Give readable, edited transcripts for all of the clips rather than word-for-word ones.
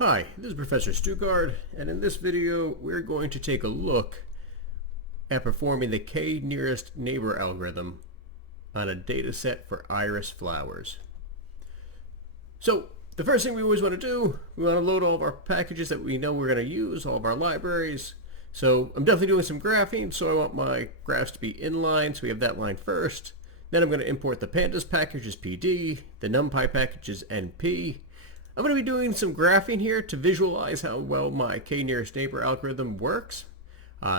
Hi, this is Professor Stugard, and in this video we're going to take a look at performing the k-nearest neighbor algorithm on a data set for iris flowers. So the first thing we always want to do, we want to load all of our packages that we know we're going to use, all of our libraries. So I'm definitely doing some graphing, so I want my graphs to be inline, so we have that line first. Then I'm going to import the pandas package as PD, the numpy package as NP. I'm going to be doing some graphing here to visualize how well my k-nearest neighbor algorithm works.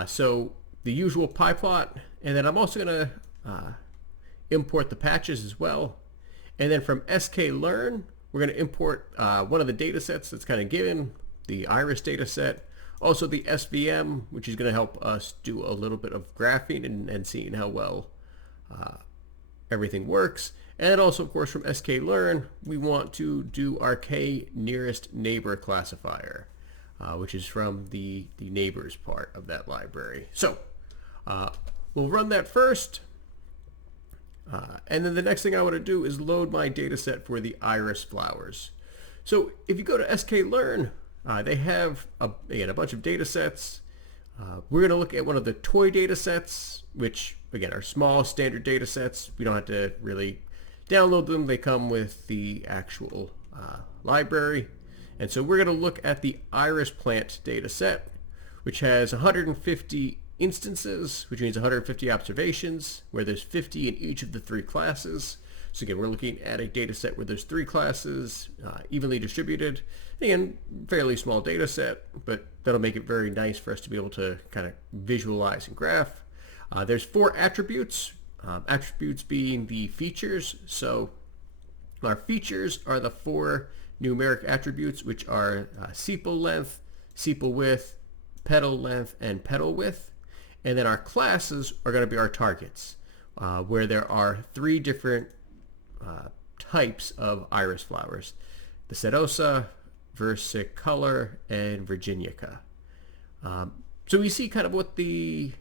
So the usual pie plot, and then I'm also going to import the patches as well. And then from sklearn, we're going to import one of the data sets that's kind of given, the iris data set, also the SVM, which is going to help us do a little bit of graphing and seeing how well everything works. And also, of course, from sklearn, we want to do our k-nearest neighbor classifier, which is from the neighbors part of that library. So we'll run that first. And then the next thing I want to do is load my data set for the iris flowers. So if you go to sklearn, they have, again, a bunch of data sets. We're going to look at one of the toy data sets, which, again, are small standard data sets. We don't have to really download them. They come with the actual library. And so we're going to look at the iris plant data set, which has 150 instances, which means 150 observations, where there's 50 in each of the three classes. So again, we're looking at a data set where there's three classes, evenly distributed. Again, fairly small data set, but that'll make it very nice for us to be able to kind of visualize and graph. There's 4 attributes, attributes being the features. So our features are the 4 numeric attributes, which are sepal length, sepal width, petal length, and petal width. And then our classes are going to be our targets, where there are 3 different types of iris flowers: the setosa, versicolor, and virginica. So we see kind of what the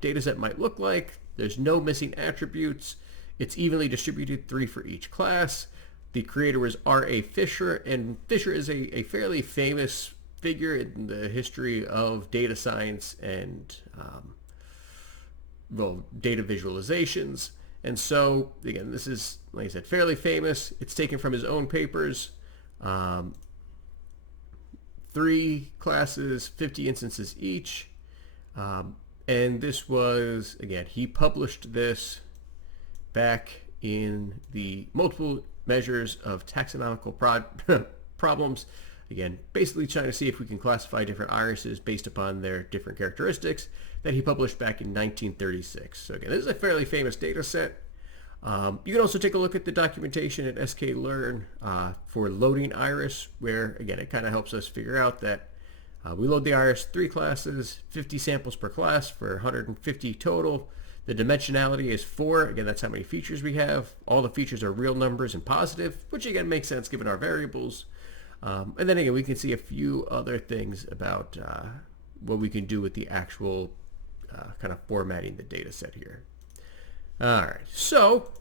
data set might look like. There's no missing attributes. It's evenly distributed, 3 for each class. The creator was R.A. Fisher, and Fisher is a fairly famous figure in the history of data science and data visualizations. And so, again, this is, like I said, fairly famous. It's taken from his own papers. 3 classes, 50 instances each. And this was, again, he published this back in the multiple measures of taxonomical problems. Again, basically trying to see if we can classify different irises based upon their different characteristics, that he published back in 1936. So again, this is a fairly famous data set. You can also take a look at the documentation at sklearn for loading iris, where, again, it kind of helps us figure out that we load the iris 3 classes, 50 samples per class for 150 total. The dimensionality is 4. Again, that's how many features we have. All the features are real numbers and positive, which again makes sense given our variables. And then again, we can see a few other things about what we can do with the actual kind of formatting the data set here. All right, so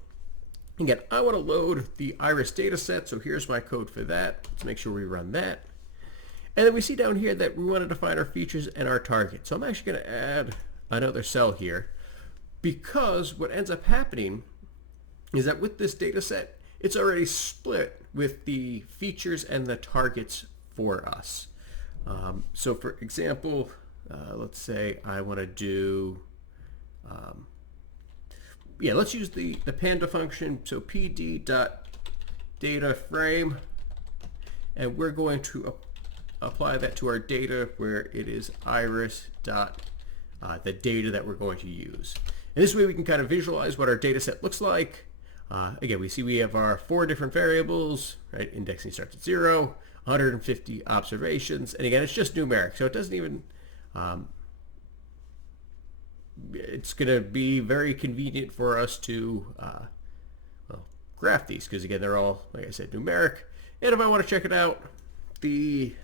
again, I want to load the iris data set, so here's my code for that. Let's make sure we run that. And then we see down here that we want to define our features and our target. So I'm actually going to add another cell here, because what ends up happening is that with this data set, it's already split with the features and the targets for us. So for example, let's say I want to do, let's use the panda function. So pd.dataFrame, and we're going to apply that to our data, where it is iris dot the data that we're going to use. And this way we can kind of visualize what our data set looks like. Again, we see we have our 4 different variables, right? Indexing starts at 0, 150 observations, and again, it's just numeric, so it doesn't even, it's going to be very convenient for us to graph these, because again, they're all, like I said, numeric. And if I want to check it out, the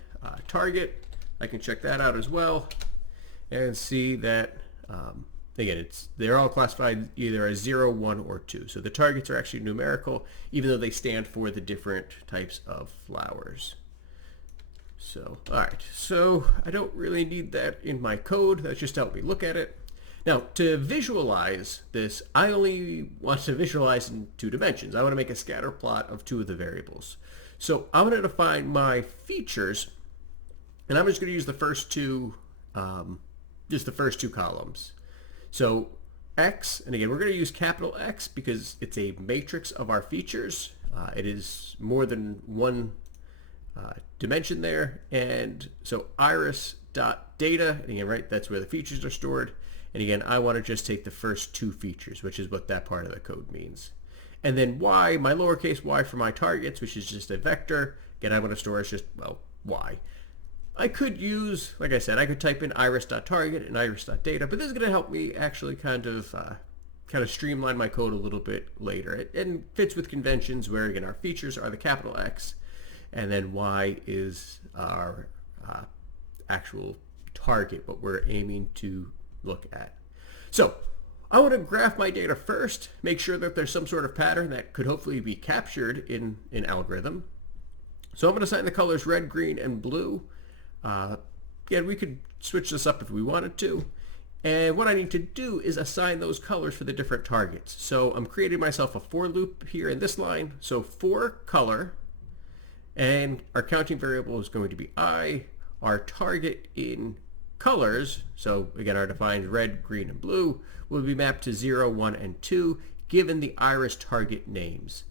target, I can check that out as well and see that again, they're all classified either as 0, 1, or 2. So the targets are actually numerical, even though they stand for the different types of flowers. So, all right, so I don't really need that in my code. That's just to help me look at it. Now, to visualize this, I only want to visualize in 2 dimensions. I want to make a scatter plot of 2 of the variables. So I'm going to define my features, and I'm just going to use the first 2, just the first 2 columns. So X, and again, we're going to use capital X because it's a matrix of our features. It is more than one dimension there, and so iris.data, and again, right, that's where the features are stored. And again, I want to just take the first 2 features, which is what that part of the code means. And then y, my lowercase y for my targets, which is just a vector. Again, I want to store as just, well, y. I could use, like I said, I could type in iris.target and iris.data, but this is going to help me actually kind of streamline my code a little bit later. It fits with conventions where, again, our features are the capital X, and then y is our actual target, what we're aiming to look at. So I want to graph my data first, make sure that there's some sort of pattern that could hopefully be captured in an algorithm. So I'm going to assign the colors red, green, and blue. Again, we could switch this up if we wanted to. And what I need to do is assign those colors for the different targets. So I'm creating myself a for loop here in this line. So for color, and our counting variable is going to be I. Our target in colors, so again, our defined red, green, and blue, will be mapped to 0, 1, and 2, given the iris target names,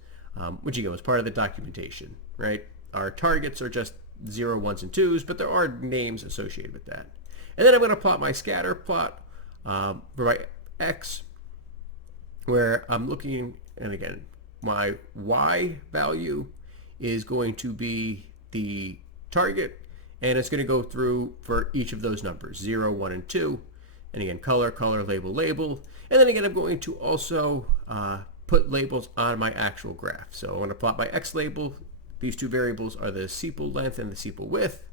which again was part of the documentation, right? Our targets are just 0, 1s, and 2s, but there are names associated with that. And then I'm going to plot my scatter plot for my X, where I'm looking, and again, my Y value is going to be the target, and it's going to go through for each of those numbers, 0, 1, and 2. And again, color, color, label, label. And then again, I'm going to also put labels on my actual graph. So I want to plot my X label. These 2 variables are the sepal length and the sepal width.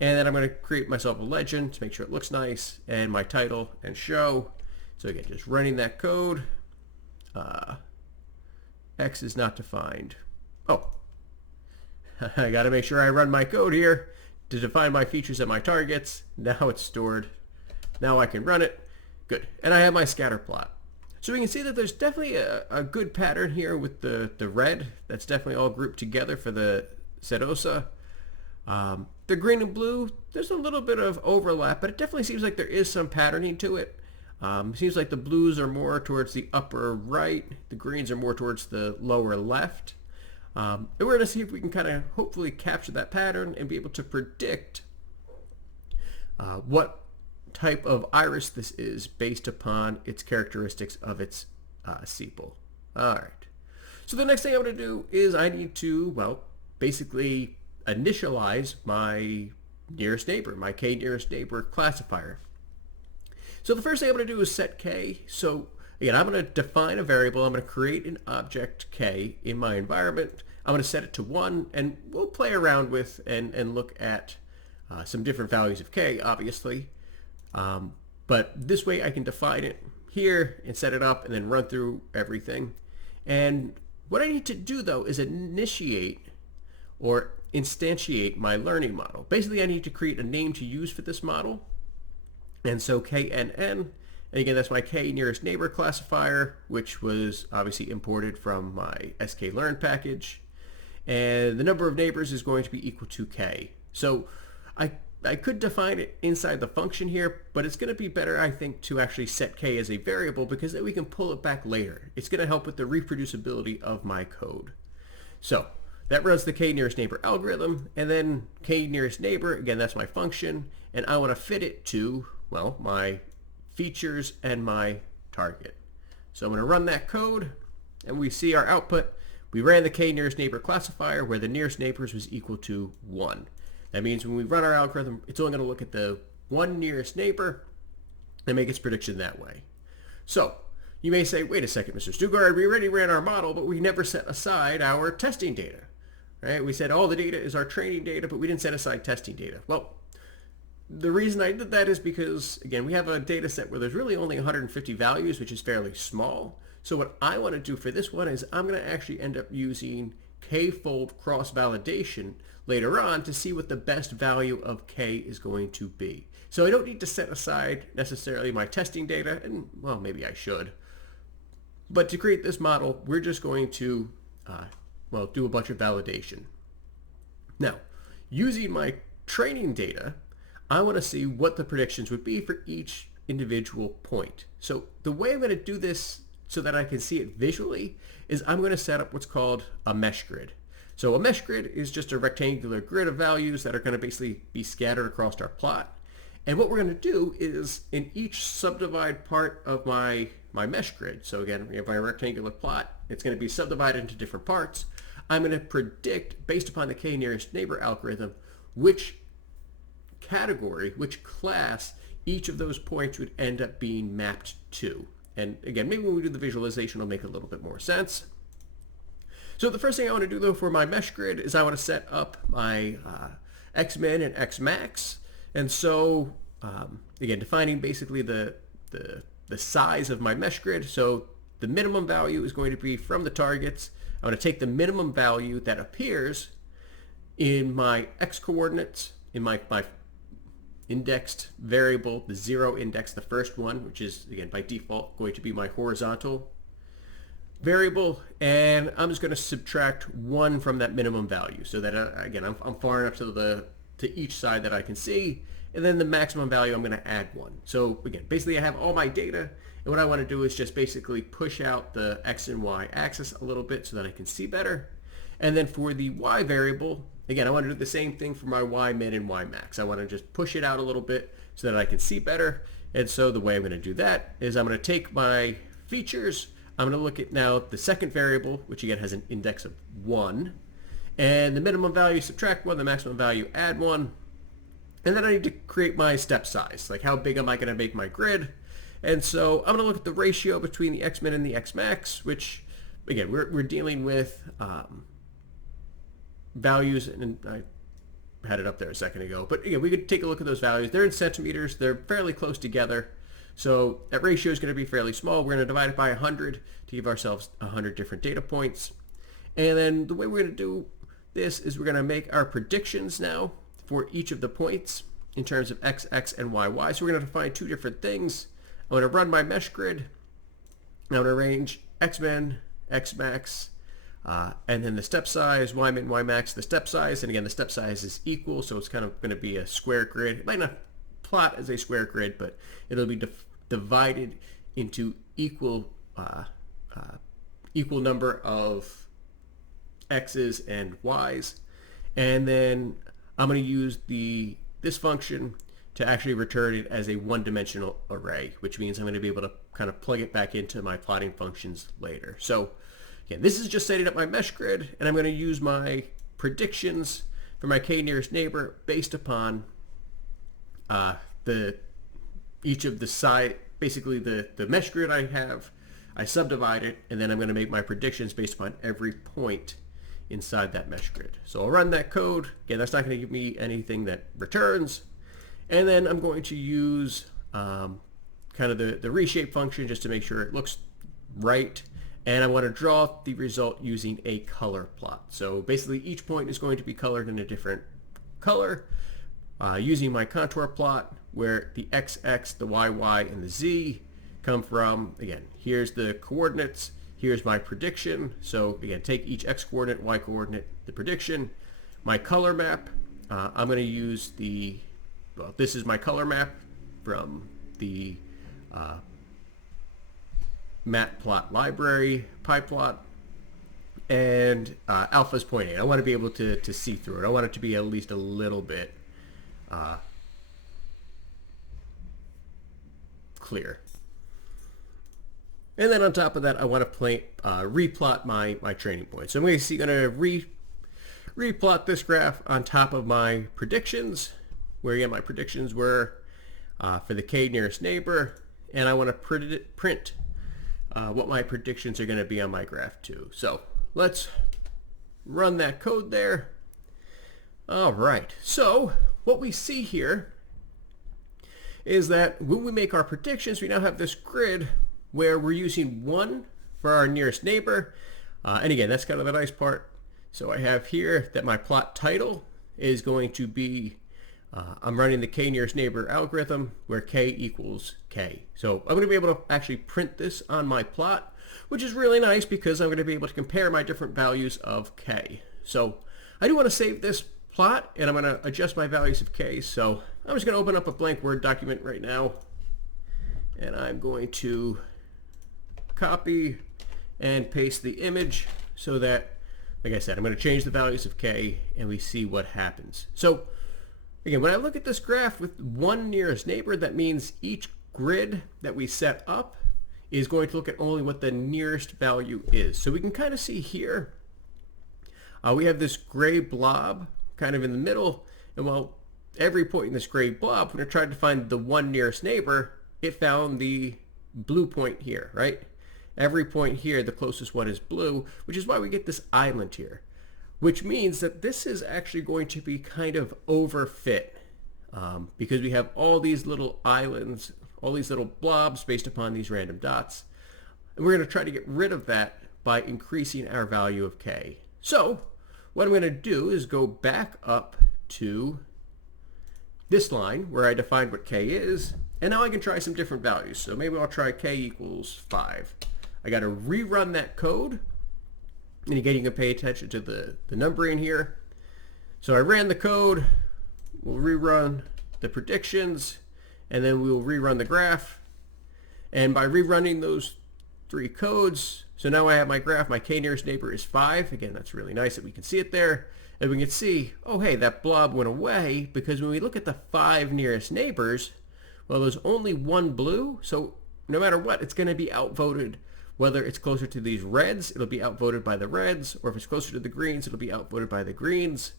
And then I'm going to create myself a legend to make sure it looks nice, and my title and show. So again, just running that code. X is not defined. Oh, I got to make sure I run my code here to define my features and my targets. Now it's stored. Now I can run it. Good. And I have my scatter plot. So we can see that there's definitely a good pattern here with the red. That's definitely all grouped together for the sedosa. The green and blue, there's a little bit of overlap, but it definitely seems like there is some patterning to it. It seems like the blues are more towards the upper right. The greens are more towards the lower left. And we're going to see if we can kind of hopefully capture that pattern and be able to predict what type of iris this is based upon its characteristics of its sepal. All right. So the next thing I'm going to do is I need to, well, basically initialize my nearest neighbor, my k nearest neighbor classifier. So the first thing I'm going to do is set k. So again, I'm going to define a variable. I'm going to create an object k in my environment. I'm going to set it to 1, and we'll play around with and look at some different values of k, obviously. But this way I can define it here and set it up and then run through everything. And what I need to do, though, is initiate or instantiate my learning model. Basically, I need to create a name to use for this model. And so KNN, and again, that's my k nearest neighbor classifier, which was obviously imported from my sklearn package. And the number of neighbors is going to be equal to k. So I could define it inside the function here, but it's going to be better, I think, to actually set k as a variable, because then we can pull it back later. It's going to help with the reproducibility of my code. So that runs the k nearest neighbor algorithm, and then k nearest neighbor, again, that's my function, and I want to fit it to, well, my features and my target. So I'm going to run that code, and we see our output. We ran the k nearest neighbor classifier where the nearest neighbors was equal to 1. That means when we run our algorithm, it's only going to look at the one nearest neighbor and make its prediction that way. So you may say, wait a second, Mr. Stugard, we already ran our model, but we never set aside our testing data. Right? We said all the data is our training data, but we didn't set aside testing data. Well, the reason I did that is because, again, we have a data set where there's really only 150 values, which is fairly small. So what I want to do for this one is I'm going to actually end up using k-fold cross-validation later on to see what the best value of k is going to be. So I don't need to set aside necessarily my testing data, and well, maybe I should. But to create this model, we're just going to, do a bunch of validation. Now, using my training data, I want to see what the predictions would be for each individual point. So the way I'm going to do this so that I can see it visually is I'm going to set up what's called a mesh grid. So a mesh grid is just a rectangular grid of values that are going to basically be scattered across our plot. And what we're going to do is in each subdivide part of my mesh grid, so again, we have my rectangular plot, it's going to be subdivided into different parts. I'm going to predict, based upon the k-nearest neighbor algorithm, which category, which class each of those points would end up being mapped to. And again, maybe when we do the visualization, it'll make a little bit more sense. So the first thing I want to do though for my mesh grid is I want to set up my xmin and xmax. And so again, defining basically the size of my mesh grid. So the minimum value is going to be from the targets. I'm going to take the minimum value that appears in my x coordinates, in my indexed variable, the 0 index, the first one, which is again by default going to be my horizontal variable, and I'm just going to subtract 1 from that minimum value so that again I'm far enough to each side that I can see, and then the maximum value I'm going to add 1. So again, basically I have all my data, and what I want to do is just basically push out the x and y axis a little bit so that I can see better. And then for the y variable, again, I want to do the same thing for my y min and y max. I want to just push it out a little bit so that I can see better. And so the way I'm going to do that is I'm going to take my features, I'm going to look at now the second variable, which again has an index of 1, and the minimum value subtract 1, the maximum value add 1, and then I need to create my step size, like how big am I going to make my grid. And so I'm going to look at the ratio between the xmin and the xmax, which again we're dealing with values, and I had it up there a second ago, but again we could take a look at those values. They're in centimeters, they're fairly close together, so that ratio is going to be fairly small. We're going to divide it by 100 to give ourselves 100 different data points. And then the way we're going to do this is we're going to make our predictions now for each of the points in terms of x, x, and y, y. So we're going to define 2 different things. I'm going to run my mesh grid. I'm going to arrange xmin, xmax, and then the step size, y min, y max, the step size. And again, the step size is equal, so it's kind of going to be a square grid. It might not plot as a square grid, but it'll be divided into equal number of x's and y's. And then I'm going to use this function to actually return it as a one-dimensional array, which means I'm going to be able to kind of plug it back into my plotting functions later. So again, this is just setting up my mesh grid, and I'm going to use my predictions for my k-nearest neighbor based upon each of the side, basically the mesh grid I have. I subdivide it, and then I'm going to make my predictions based upon every point inside that mesh grid. So I'll run that code. Again, that's not going to give me anything that returns. And then I'm going to use kind of the reshape function just to make sure it looks right. And I want to draw the result using a color plot. So basically each point is going to be colored in a different color using my contour plot where the XX, the YY, and the Z come from. Again, here's the coordinates. Here's my prediction. So again, take each X coordinate, Y coordinate, the prediction. My color map, I'm going to use this is my color map from the matplot library, pyplot, and alpha is 0.8. I want to be able to see through it. I want it to be at least a little bit clear. And then on top of that, I want to replot my training point. So I'm going to replot this graph on top of my predictions, where again my predictions were for the k nearest neighbor, and I want to print what my predictions are going to be on my graph too. So let's run that code there. All right, so what we see here is that when we make our predictions, we now have this grid where we're using 1 for our nearest neighbor. And again, that's kind of the nice part. So I have here that my plot title is going to be, I'm running the k nearest neighbor algorithm where k equals k. So I'm going to be able to actually print this on my plot, which is really nice because I'm going to be able to compare my different values of k. So I do want to save this plot, and I'm going to adjust my values of k. So I'm just going to open up a blank Word document right now, and I'm going to copy and paste the image so that, like I said, I'm going to change the values of k and we see what happens. So again, when I look at this graph with one nearest neighbor, that means each grid that we set up is going to look at only what the nearest value is. So we can kind of see here, we have this gray blob kind of in the middle, and while every point in this gray blob, when I tried to find the one nearest neighbor, it found the blue point here, right? Every point here, the closest one is blue, which is why we get this island here, which means that this is actually going to be kind of overfit because we have all these little islands, all these little blobs based upon these random dots. And we're going to try to get rid of that by increasing our value of k. So what I'm going to do is go back up to this line where I defined what k is, and now I can try some different values. So maybe I'll try k equals 5. I got to rerun that code, and again, you can pay attention to the numbering here. So I ran the code, we'll rerun the predictions, and then we'll rerun the graph. And by rerunning those 3 codes, so now I have my graph, my k nearest neighbor is 5. Again, that's really nice that we can see it there. And we can see, oh hey, that blob went away because when we look at the 5 nearest neighbors, well, there's only one blue, so no matter what, it's going to be outvoted. Whether it's closer to these reds, it'll be outvoted by the reds, or if it's closer to the greens, it'll be outvoted by the greens.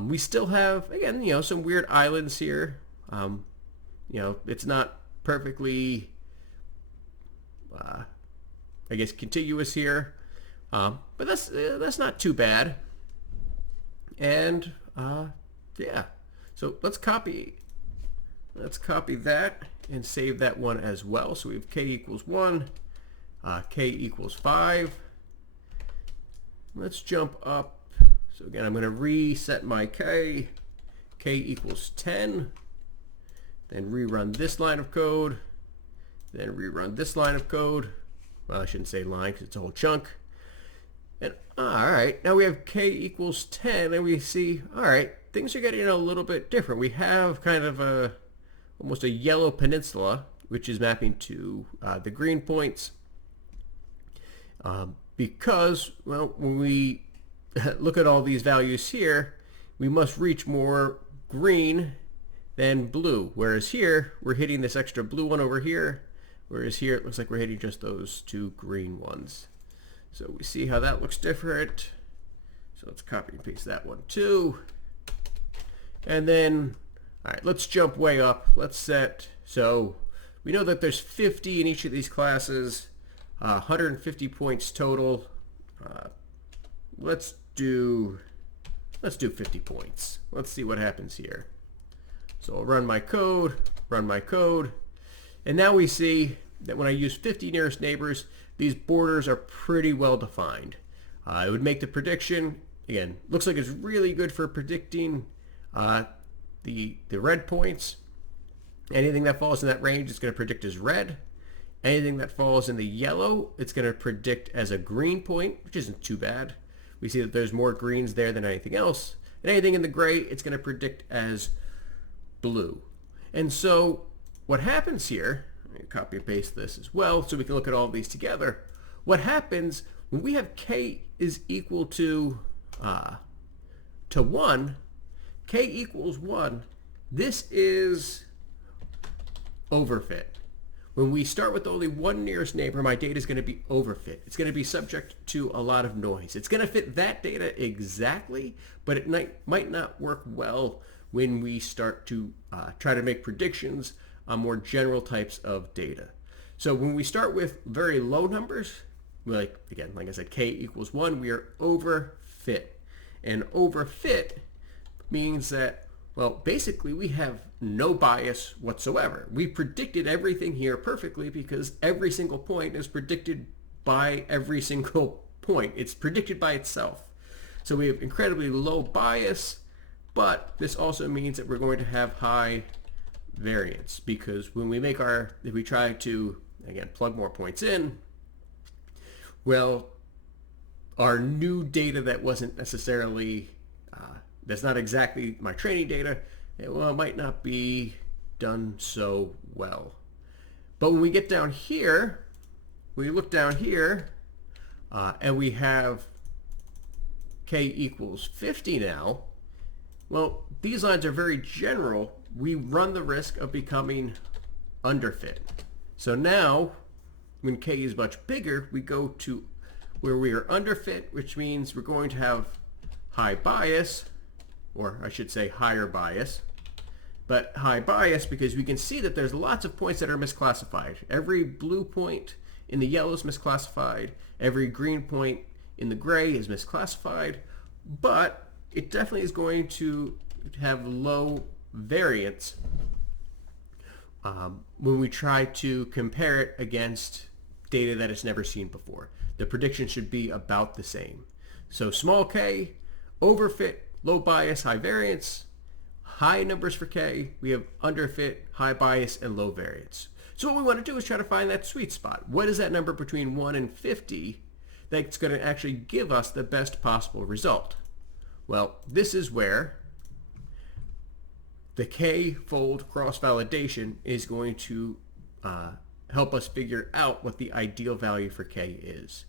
We still have, again, some weird islands here. It's not perfectly, I guess, contiguous here, but that's not too bad. And yeah, so let's copy that and save that one as well. So we have k equals 1. K equals 5. Let's jump up. So again, I'm going to reset my k. K equals 10. Then rerun this line of code. Then rerun this line of code. Well, I shouldn't say line because it's a whole chunk. And all right, now we have k equals 10, and we see, all right, things are getting a little bit different. We have kind of almost a yellow peninsula, which is mapping to the green points. Because, well, when we look at all these values here, we must reach more green than blue. Whereas here, we're hitting this extra blue one over here. Whereas here, it looks like we're hitting just those 2 green ones. So we see how that looks different. So let's copy and paste that one too. And then, all right, let's jump way up. Let's set, so we know that there's 50 in each of these classes. 150 points total. Let's do 50 points. Let's see what happens here. So I'll run my code, and now we see that when I use 50 nearest neighbors, these borders are pretty well defined. It would make the prediction, again, looks like it's really good for predicting the red points. Anything that falls in that range is going to predict as red. Anything that falls in the yellow, it's going to predict as a green point, which isn't too bad. We see that there's more greens there than anything else. And anything in the gray, it's going to predict as blue. And so what happens here, I'm going to copy and paste this as well so we can look at all of these together. What happens when we have k is equal to 1, k equals 1, this is overfit. When we start with only one nearest neighbor, my data is going to be overfit. It's going to be subject to a lot of noise. It's going to fit that data exactly, but it might not work well when we start to try to make predictions on more general types of data. So when we start with very low numbers, like I said, k equals 1, we are overfit. And overfit means that, well, basically we have no bias whatsoever. We predicted everything here perfectly because every single point is predicted by every single point. It's predicted by itself. So we have incredibly low bias, but this also means that we're going to have high variance, because when we make if we try to, again, plug more points in, well, our new data that wasn't necessarily, that's not exactly my training data, it might not be done so well. But when we get down here, we look down here, and we have k equals 50 now. Well, these lines are very general. We run the risk of becoming underfit. So now, when k is much bigger, we go to where we are underfit, which means we're going to have high bias, or I should say higher bias. But high bias because we can see that there's lots of points that are misclassified. Every blue point in the yellow is misclassified. Every green point in the gray is misclassified. But it definitely is going to have low variance when we try to compare it against data that it's never seen before. The prediction should be about the same. So small k, overfit, low bias, high variance. High numbers for k, we have underfit, high bias, and low variance. So what we want to do is try to find that sweet spot. What is that number between 1 and 50 that's going to actually give us the best possible result? Well, this is where the k-fold cross-validation is going to help us figure out what the ideal value for k is.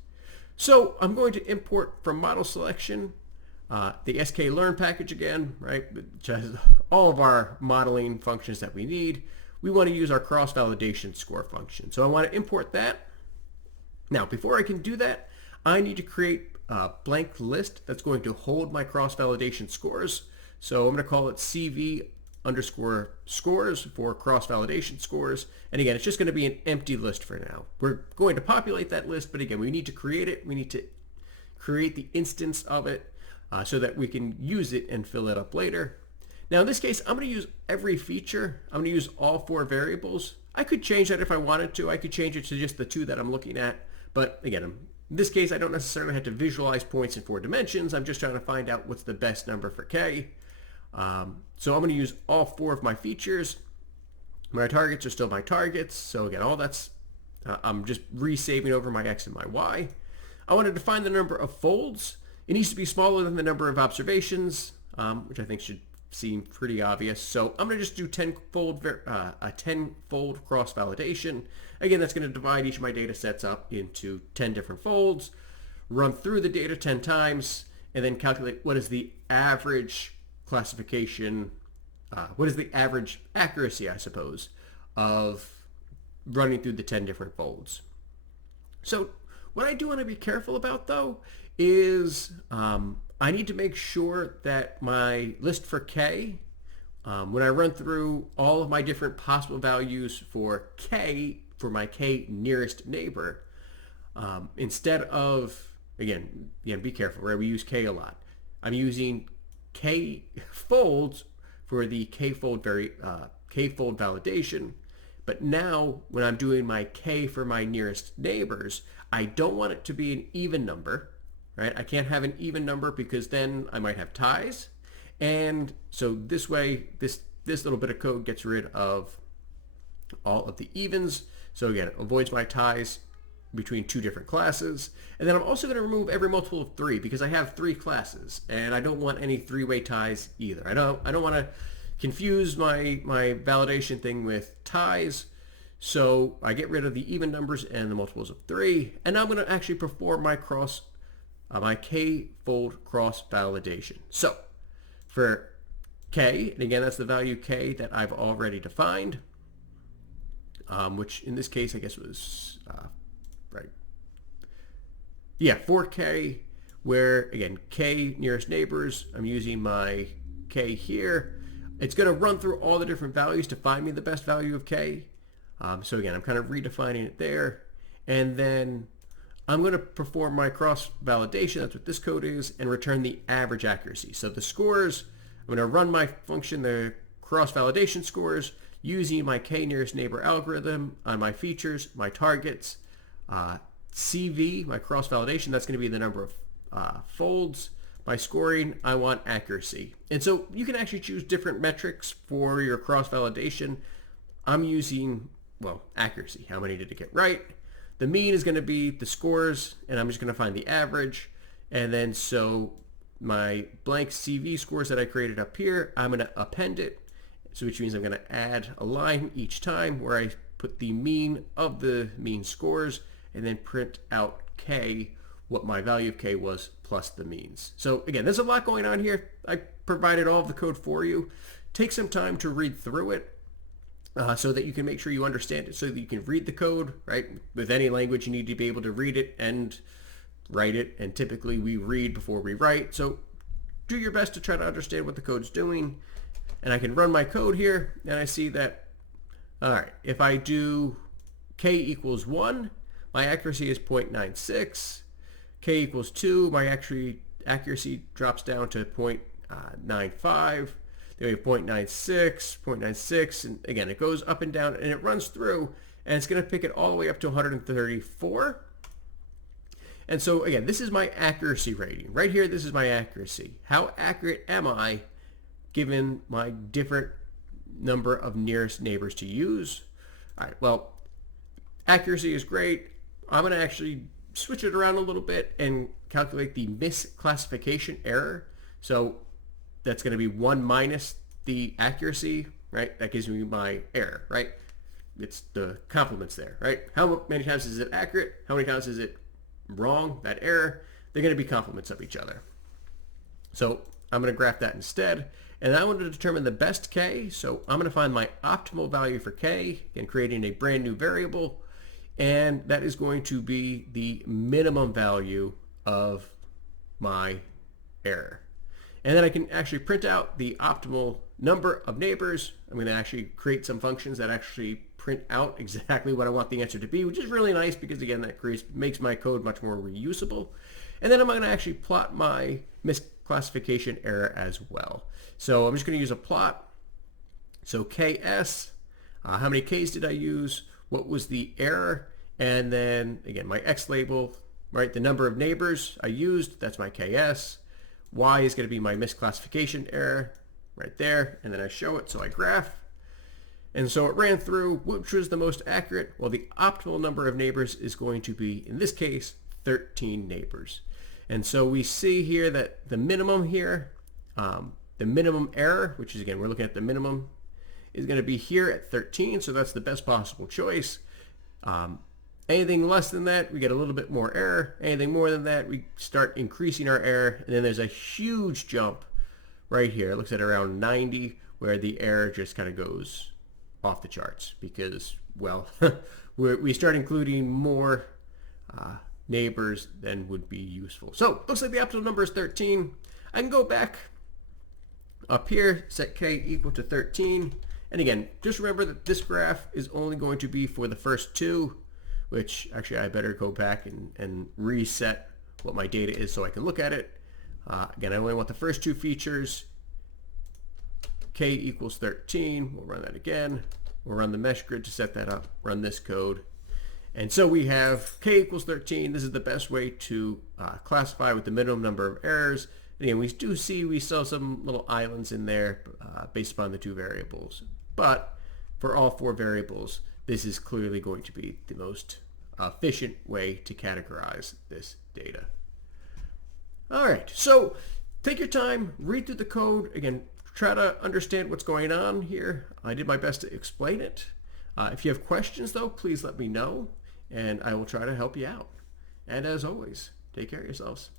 So I'm going to import from model selection the sklearn package again, right, which has all of our modeling functions that we need. We want to use our cross-validation score function. So I want to import that. Now, before I can do that, I need to create a blank list that's going to hold my cross-validation scores. So I'm going to call it CV underscore scores for cross-validation scores. And again, it's just going to be an empty list for now. We're going to populate that list, but again, we need to create it. We need to create the instance of it so that we can use it and fill it up later. Now in this case, I'm going to use every feature. I'm going to use all 4 variables. I could change that if I wanted to. I could change it to just the 2 that I'm looking at. But again, in this case, I don't necessarily have to visualize points in 4 dimensions. I'm just trying to find out what's the best number for k. So I'm going to use all 4 of my features. My targets are still my targets. So again, all that's, I'm just resaving over my x and my y. I want to define the number of folds. It needs to be smaller than the number of observations, which I think should seem pretty obvious. So I'm going to just do 10-fold a 10-fold cross-validation. Again, that's going to divide each of my data sets up into 10 different folds, run through the data 10 times, and then calculate what is the average classification, what is the average accuracy, I suppose, of running through the 10 different folds. So what I do want to be careful about, though, is I need to make sure that my list for k, when I run through all of my different possible values for k, for my k nearest neighbor, instead of, again, be careful, right? We use k a lot. I'm using k folds for the k-fold validation. But now when I'm doing my k for my nearest neighbors, I don't want it to be an even number, right? I can't have an even number because then I might have ties. And so this way, this little bit of code gets rid of all of the evens. So again, it avoids my ties between 2 different classes. And then I'm also going to remove every multiple of 3 because I have 3 classes and I don't want any 3-way ties either. I don't want to confuse my validation thing with ties. So I get rid of the even numbers and the multiples of 3. And now I'm going to actually perform my my k-fold cross-validation. So for k, and again, that's the value k that I've already defined, which in this case, I guess was, right. Yeah, for k, where, again, k nearest neighbors, I'm using my k here. It's going to run through all the different values to find me the best value of k. So again, I'm kind of redefining it there. And then I'm going to perform my cross-validation, that's what this code is, and return the average accuracy. So the scores, I'm going to run my function, the cross-validation scores, using my k nearest neighbor algorithm on my features, my targets, CV, my cross-validation, that's going to be the number of folds, my scoring, I want accuracy. And so you can actually choose different metrics for your cross-validation. I'm using, well, accuracy. How many did it get right? The mean is going to be the scores, and I'm just going to find the average. And then so my blank CV scores that I created up here, I'm going to append it. So which means I'm going to add a line each time where I put the mean of the mean scores and then print out K, what my value of K was plus the means. So again, there's a lot going on here. I provided all of the code for you. Take some time to read through it so that you can make sure you understand it, so that you can read the code, right? With any language, you need to be able to read it and write it. And typically we read before we write. So do your best to try to understand what the code's doing. And I can run my code here and I see that, all right, if I do K equals 1, my accuracy is 0.96. K equals 2, my accuracy drops down to 0.95. Then we have 0.96, 0.96, and again, it goes up and down, and it runs through, and it's going to pick it all the way up to 134. And so again, this is my accuracy rating. Right here, this is my accuracy. How accurate am I given my different number of nearest neighbors to use? All right, well, accuracy is great. I'm going to actually switch it around a little bit and calculate the misclassification error. So that's going to be 1 minus the accuracy, right? That gives me my error, right? It's the complements there, right? How many times is it accurate? How many times is it wrong, that error? They're going to be complements of each other. So I'm going to graph that instead. And I want to determine the best K. So I'm going to find my optimal value for K and creating a brand new variable. And that is going to be the minimum value of my error. And then I can actually print out the optimal number of neighbors. I'm going to actually create some functions that actually print out exactly what I want the answer to be, which is really nice because, again, that makes my code much more reusable. And then I'm going to actually plot my misclassification error as well. So I'm just going to use a plot. So KS, how many Ks did I use? What was the error? And then, again, my X label, right? The number of neighbors I used, that's my KS. Y is going to be my misclassification error right there. And then I show it, so I graph. And so it ran through, which was the most accurate? Well, the optimal number of neighbors is going to be, in this case, 13 neighbors. And so we see here that the minimum here, the minimum error, which is, again, we're looking at the minimum, is going to be here at 13. So that's the best possible choice. Anything less than that, we get a little bit more error. Anything more than that, we start increasing our error. And then there's a huge jump right here. It looks at around 90, where the error just kind of goes off the charts because, well, we start including more neighbors than would be useful. So looks like the optimal number is 13. I can go back up here, set K equal to 13. And again, just remember that this graph is only going to be for the first two, which actually I better go back and reset what my data is so I can look at it. Again, I only want the first two features. K equals 13. We'll run that again. We'll run the mesh grid to set that up, run this code. And so we have K equals 13. This is the best way to classify with the minimum number of errors. And again, we saw some little islands in there based upon the two variables. But for all four variables, this is clearly going to be the most efficient way to categorize this data. All right, so take your time, read through the code. Again, try to understand what's going on here. I did my best to explain it. If you have questions, though, please let me know, and I will try to help you out. And as always, take care of yourselves.